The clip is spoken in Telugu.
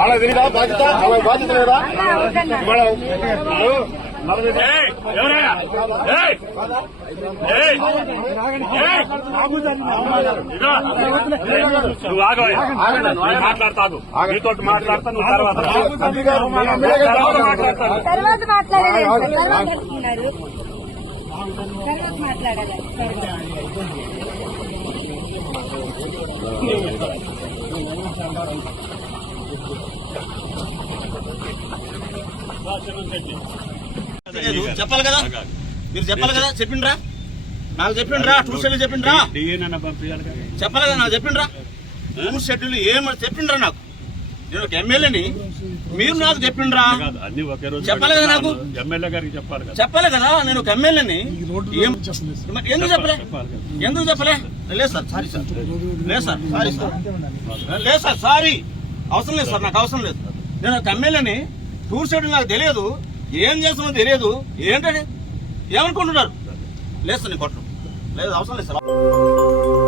అలా తెలియదా బాధ్యత బాధ్యత లేదా నువ్వు మాట్లాడతావు నీతో మాట్లాడతా నువ్వు తర్వాత మాట్లాడాలి. చెప్పాలి కదా మీరు చెప్పాలి కదా చెప్పిండ్రా నాకు చెప్పిండ్రా టూర్ షెడ్యూల్ చెప్పిండ్రా చెప్పాలి కదా నాకు చెప్పిండ్రా టూర్ షెడ్యూల్ ఏమని చెప్పిండ్రా నాకు నేను ఒక ఎమ్మెల్యేని మీరు నాకు చెప్పిండ్రా చెప్పాలి కదా నాకు చెప్పాలి కదా నేను ఒక ఎమ్మెల్యేని ఎందుకు చెప్పలే లేదు సార్ సారీ సార్ లేదు సార్ సారీ సార్ లేదు సార్ సారీ అవసరం లేదు సార్ నాకు అవసరం లేదు నేను ఒక ఎమ్మెల్యేని టూర్ షెడ్యూల్ నాకు తెలియదు ఏం చేస్తామో తెలియదు ఏంటంటే ఏమనుకుంటున్నారు లేదు సార్ నేను కొట్టను లేదు అవసరం లేదు సార్